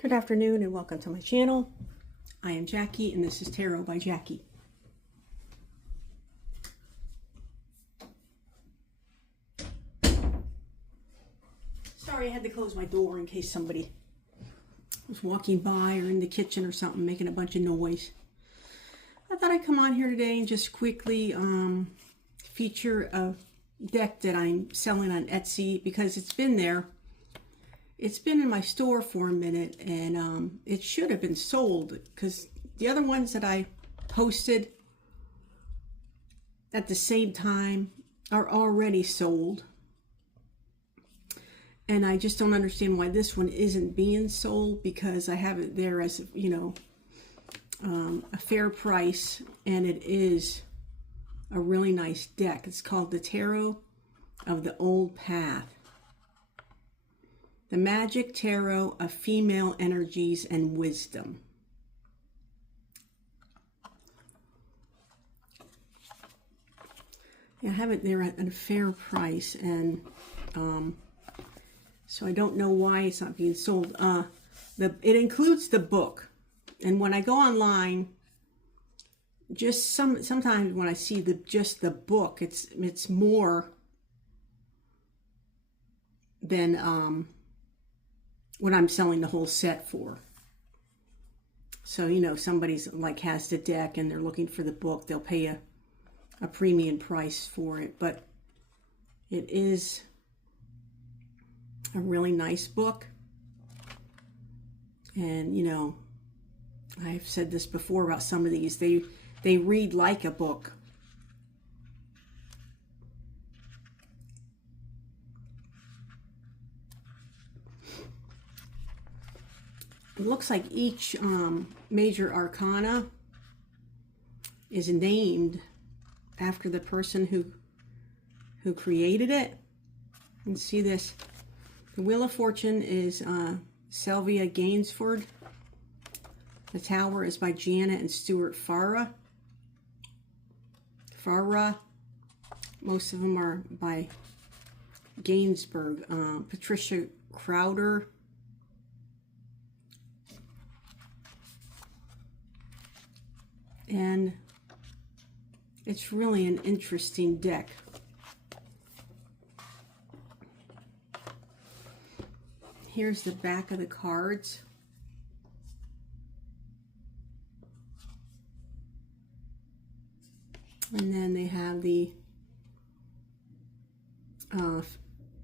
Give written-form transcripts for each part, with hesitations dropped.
Good afternoon and welcome to my channel. I am Jackie and this is Tarot by Jackie. Sorry, I had to close my door in case somebody was walking by or in the kitchen or something making a bunch of noise. I thought I'd come on here today and just quickly feature a deck that I'm selling on Etsy because it's been there. It's been in my store for a minute and it should have been sold because the other ones that I posted at the same time are already sold. And I just don't understand why this one isn't being sold because I have it there as, you know, a fair price, and it is a really nice deck. It's called the Tarot of the Old Path. The Magic Tarot of Female Energies and Wisdom. Yeah, I have it there at a fair price, and so I don't know why it's not being sold. It includes the book, and when I go online, just sometimes when I see just the book, it's more than what I'm selling the whole set for. So, you know, somebody's like has the deck and they're looking for the book, they'll pay a premium price for it. But it is a really nice book. And, you know, I've said this before about some of these. They read like a book. It looks like each major arcana is named after the person who created it. You can see this. The Wheel of Fortune is Sylvia Gainsford. The Tower is by Janet and Stuart Farah. Most of them are by Gainsbourg. Patricia Crowder. And it's really an interesting deck. Here's the back of the cards. And then they have the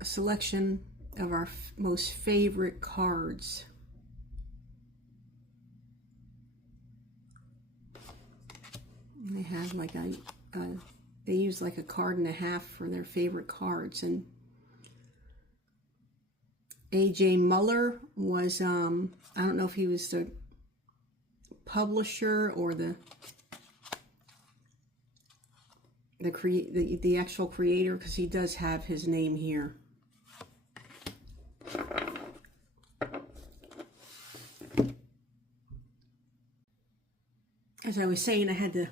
selection of our most favorite cards. And they have like they use like a card and a half for their favorite cards. And A.J. Muller was, I don't know if he was the publisher or the actual creator, because he does have his name here. As I was saying, I had to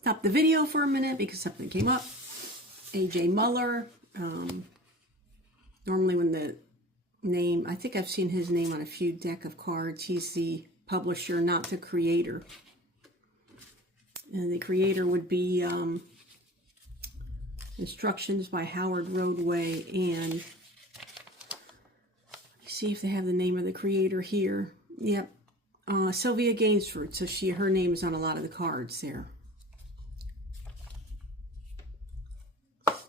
stop the video for a minute because something came up. A.J. Muller. Normally when the name, I think I've seen his name on a few deck of cards. He's the publisher, not the creator. And the creator would be Instructions by Howard Roadway, and let me see if they have the name of the creator here. Yep, Sylvia Gainsford. So her name is on a lot of the cards there.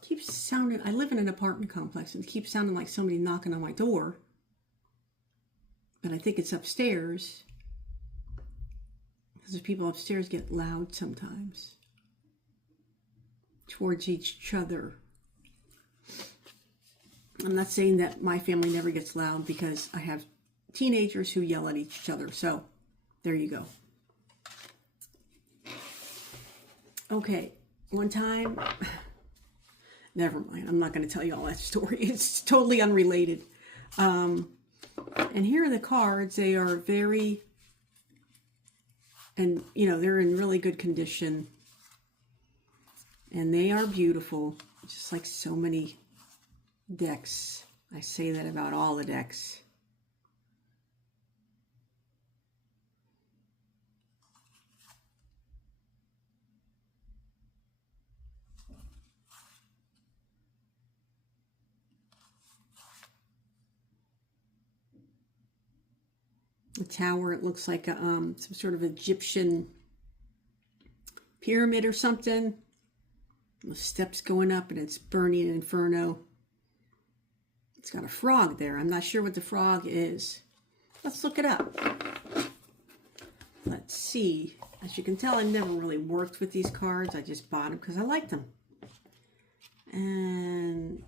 Keeps sounding. I live in an apartment complex, and it keeps sounding like somebody knocking on my door. But I think it's upstairs, because the people upstairs get loud sometimes towards each other. I'm not saying that my family never gets loud, because I have teenagers who yell at each other. So there you go. Okay, one time, never mind. I'm not going to tell you all that story. It's totally unrelated. And here are the cards. They are very, and you know, they're in really good condition. And they are beautiful, just like so many decks. I say that about all the decks. The tower, it looks like a, some sort of Egyptian pyramid or something. The steps going up and it's burning inferno. It's got a frog there. I'm not sure what the frog is. Let's look it up. Let's see. As you can tell, I never really worked with these cards. I just bought them because I liked them. And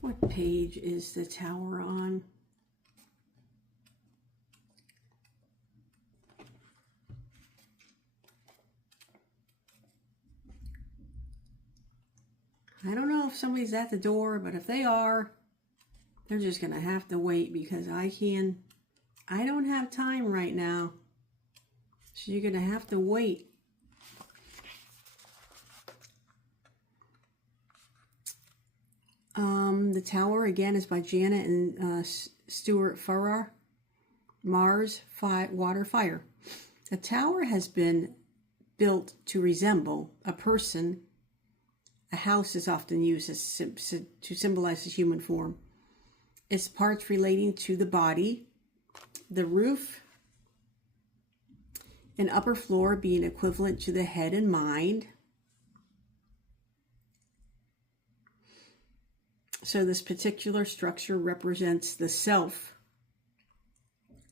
what page is the tower on? I don't know if somebody's at the door, but if they are, they're just going to have to wait because I don't have time right now. So you're going to have to wait. The Tower, again, is by Janet and Stuart Farrar. Mars, Water, Fire. A tower has been built to resemble a person. A house is often used to symbolize the human form. Its parts relating to the body, the roof, and upper floor being equivalent to the head and mind. So this particular structure represents the self.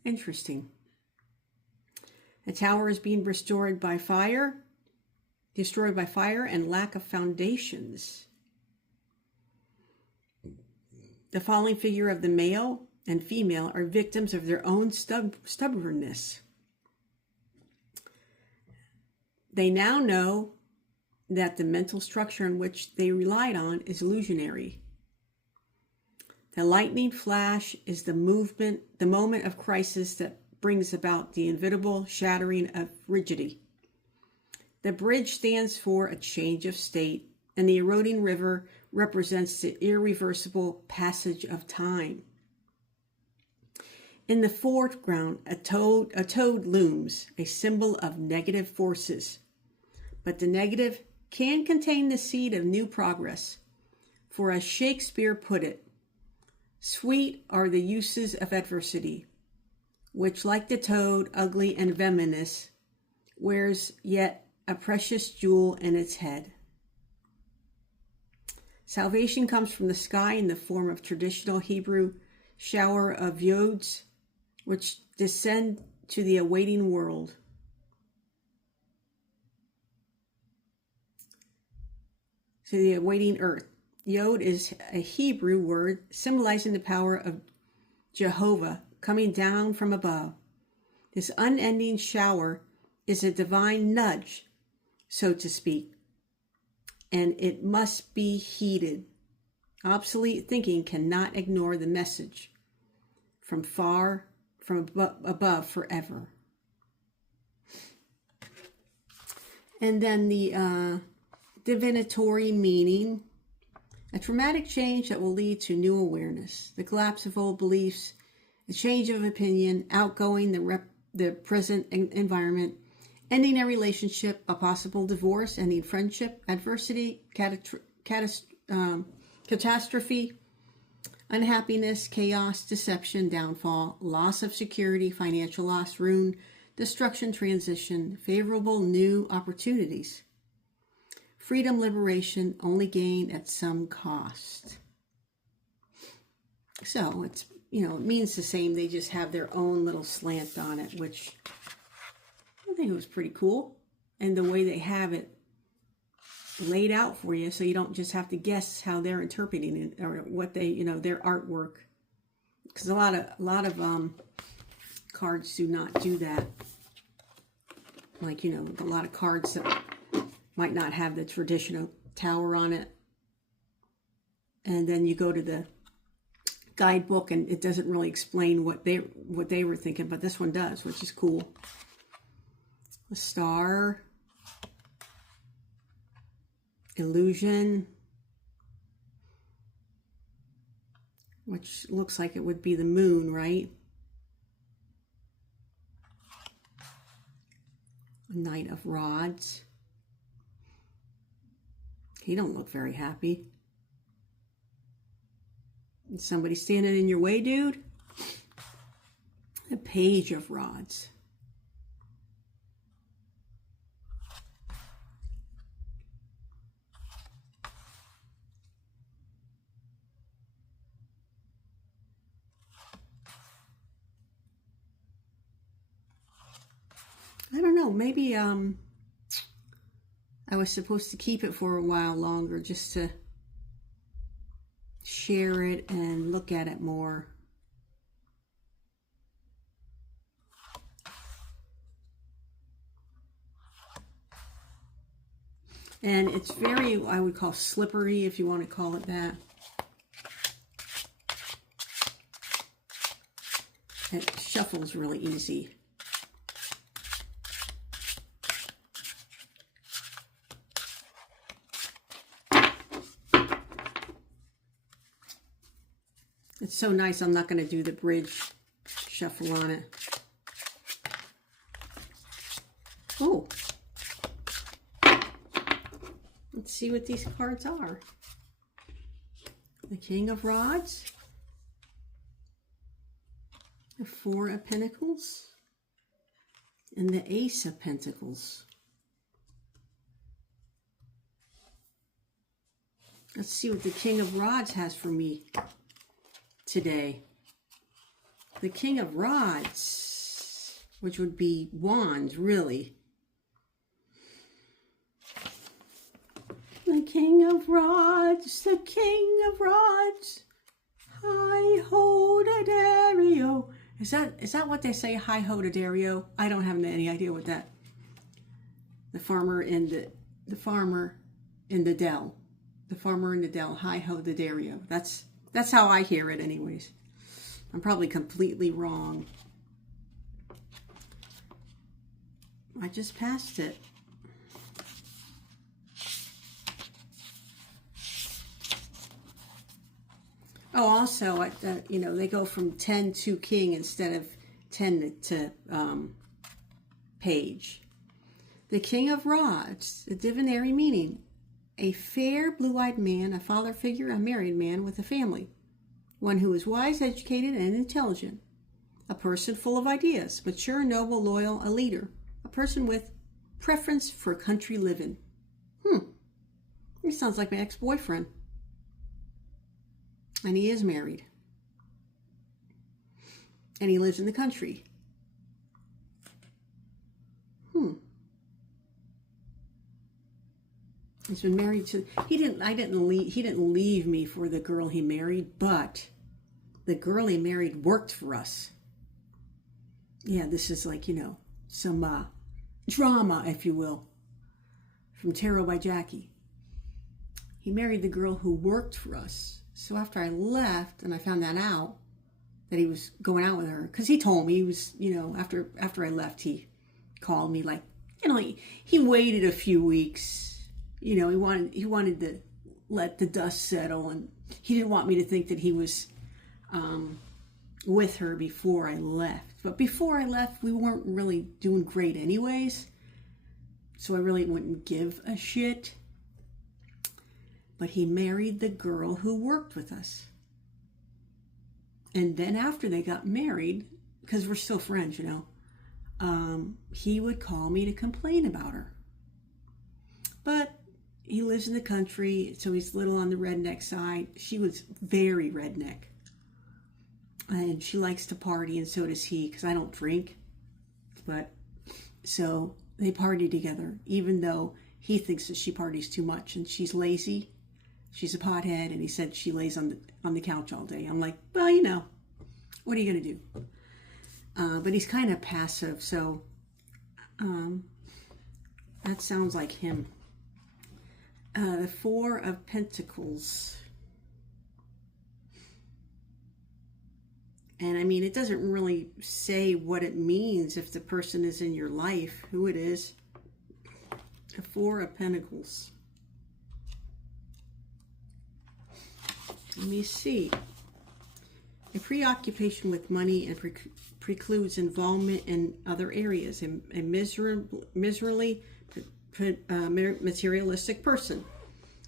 Interesting. A tower is being destroyed by fire and lack of foundations. The following figure of the male and female are victims of their own stubbornness. They now know that the mental structure in which they relied on is illusionary. The lightning flash is the moment of crisis that brings about the inevitable shattering of rigidity. The bridge stands for a change of state, and the eroding river represents the irreversible passage of time. In the foreground, a toad looms, a symbol of negative forces. But the negative can contain the seed of new progress. For as Shakespeare put it, sweet are the uses of adversity, which, like the toad, ugly and venomous, wears yet a precious jewel in its head. Salvation comes from the sky in the form of traditional Hebrew shower of yods, which descend to the awaiting world. To the awaiting earth. Yod is a Hebrew word symbolizing the power of Jehovah coming down from above. This unending shower is a divine nudge, so to speak, and it must be heeded. Obsolete thinking cannot ignore the message from above forever. And then the divinatory meaning. A traumatic change that will lead to new awareness, the collapse of old beliefs, a change of opinion, outgoing the present environment, ending a relationship, a possible divorce, ending friendship, adversity, catastrophe, unhappiness, chaos, deception, downfall, loss of security, financial loss, ruin, destruction, transition, favorable new opportunities. Freedom, liberation, only gain at some cost. So it's, it means the same. They just have their own little slant on it, which I think it was pretty cool. And the way they have it laid out for you, so you don't just have to guess how they're interpreting it or what they, their artwork. Because a lot of cards do not do that. Like, a lot of cards that might not have the traditional tower on it. And then you go to the guidebook and it doesn't really explain what they were thinking, but this one does, which is cool. A star, illusion, which looks like it would be the moon, right? A Knight of Rods. You don't look very happy. Is somebody standing in your way, dude? The Page of Rods. I don't know, maybe I was supposed to keep it for a while longer just to share it and look at it more. And it's very, I would call slippery, if you want to call it that. It shuffles really easy. It's so nice, I'm not going to do the bridge shuffle on it. Oh. Let's see what these cards are. The King of Rods. The Four of Pentacles. And the Ace of Pentacles. Let's see what the King of Rods has for me today. The King of Rods, which would be Wands, really. The King of Rods, the King of Rods. Hi ho da Dario. Is that what they say? Hi ho da Dario? I don't have any idea what that. The farmer in the farmer in the dell. The farmer in the dell. Hi ho da Dario. That's how I hear it anyways. I'm probably completely wrong. I just passed it. Oh, also, you know, they go from 10 to King instead of 10 to Page. The King of Rods, the divinary meaning. A fair, blue-eyed man, a father figure, a married man with a family. One who is wise, educated, and intelligent. A person full of ideas, mature, noble, loyal, a leader. A person with preference for country living. He sounds like my ex-boyfriend. And he is married. And he lives in the country. He's been married to, he didn't leave me for the girl he married, but the girl he married worked for us. Yeah, this is like, you know, some drama, if you will, from Tarot by Jackie. He married the girl who worked for us. So after I left and I found that out, that he was going out with her, because he told me, he was, you know, after I left, he called me like, you know, he waited a few weeks. You know, he wanted to let the dust settle, and he didn't want me to think that he was with her before I left. But before I left, we weren't really doing great anyways, so I really wouldn't give a shit. But he married the girl who worked with us. And then after they got married, because we're still friends, you know, he would call me to complain about her. But he lives in the country, so he's a little on the redneck side. She was very redneck. And she likes to party, and so does he, because I don't drink. But, so they party together, even though he thinks that she parties too much, and she's lazy. She's a pothead, and he said she lays on the couch all day. I'm like, well, you know, what are you going to do? But he's kind of passive, so that sounds like him. The Four of Pentacles. And I mean, it doesn't really say what it means if the person is in your life, who it is. The Four of Pentacles. Let me see. A preoccupation with money and precludes involvement in other areas. A miserably materialistic person.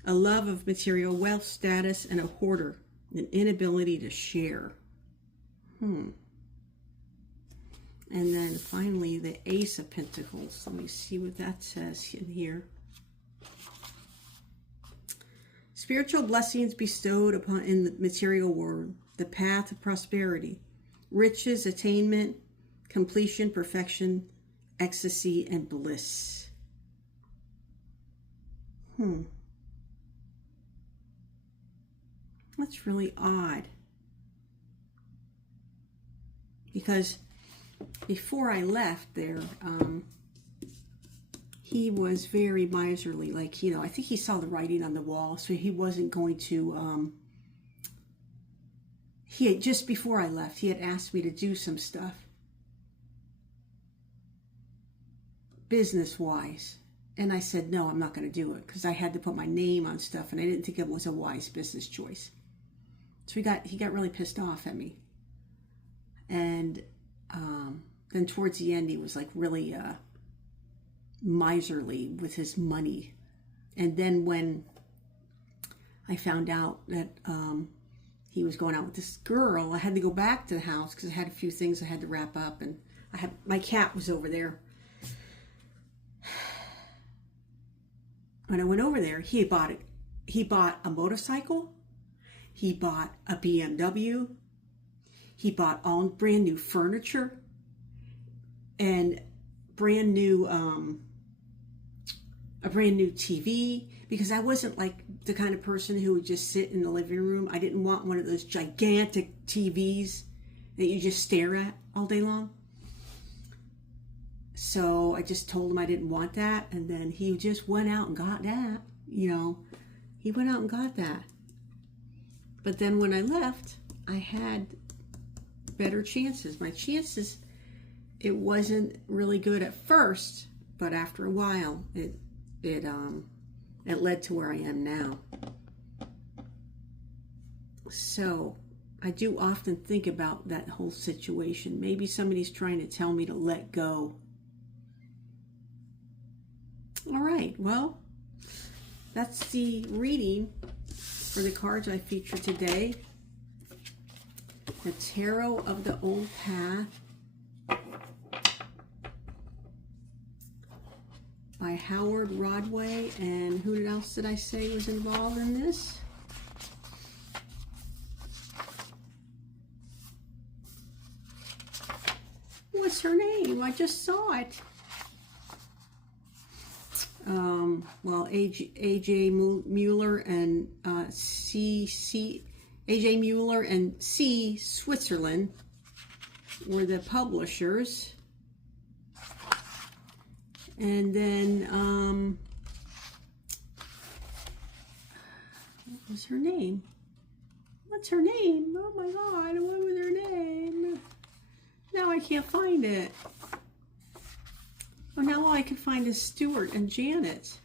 a love of material wealth, status, and a hoarder, an inability to share. And then finally, the Ace of Pentacles. Let me see what that says in here. Spiritual blessings bestowed upon in the material world, the path of prosperity, riches, attainment, completion, perfection, ecstasy, and bliss. That's really odd. Because before I left there, he was very miserly. Like, you know, I think he saw the writing on the wall, so he wasn't going to, he had, just before I left, he had asked me to do some stuff, business-wise. And I said, no, I'm not going to do it, because I had to put my name on stuff, and I didn't think it was a wise business choice. So he got really pissed off at me. And then towards the end, he was like really miserly with his money. And then when I found out that he was going out with this girl, I had to go back to the house because I had a few things I had to wrap up, and my cat was over there. When I went over there, he bought a motorcycle, he bought a BMW, he bought all brand new furniture and brand new a brand new TV, because I wasn't like the kind of person who would just sit in the living room. I didn't want one of those gigantic TVs that you just stare at all day long. So I just told him I didn't want that, and then he just went out and got that. You know, he went out and got that. But then when I left, I had better chances. My chances, it wasn't really good at first, but after a while, it led to where I am now. So I do often think about that whole situation. Maybe somebody's trying to tell me to let go. All right, well, that's the reading for the cards I featured today. The Tarot of the Old Path by Howard Rodway. And who else did I say was involved in this? What's her name? I just saw it. Well, A.J. Mueller and A.J. Mueller and C. Switzerland were the publishers. And then, what was her name? What's her name? Oh my God, what was her name? Now I can't find it. Oh, now all I can find is Stuart and Janet.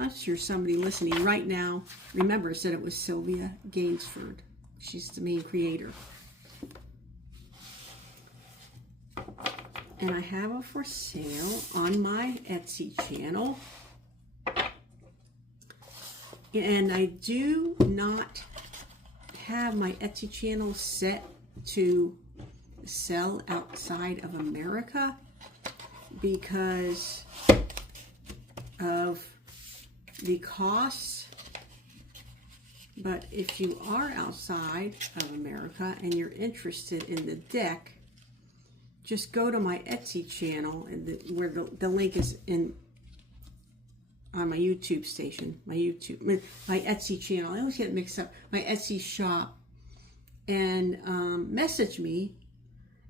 I'm sure somebody listening right now remembers that it was Sylvia Gainsford. She's the main creator. And I have it for sale on my Etsy channel. And I do not have my Etsy channel set to sell outside of America because of the costs. But if you are outside of America and you're interested in the deck, just go to my Etsy channel, and where the link is on my YouTube station, my Etsy channel. I always get it mixed up. My Etsy shop, and message me,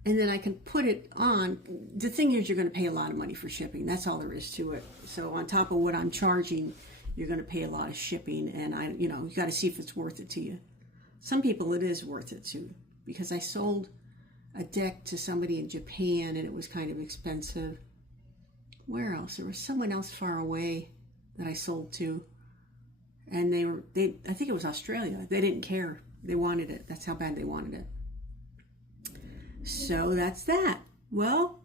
and then I can put it on. The thing is, you're going to pay a lot of money for shipping. That's all there is to it. So on top of what I'm charging, you're going to pay a lot of shipping, and you got to see if it's worth it to you. Some people it is worth it to, because I sold a deck to somebody in Japan, and it was kind of expensive. Where else? There was someone else far away that I sold to, and I think it was Australia. They didn't care. They wanted it. That's how bad they wanted it. So that's that. Well,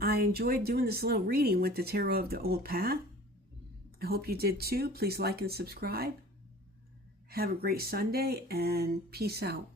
I enjoyed doing this little reading with the Tarot of the Old Path. I hope you did too. Please like and subscribe. Have a great Sunday and peace out.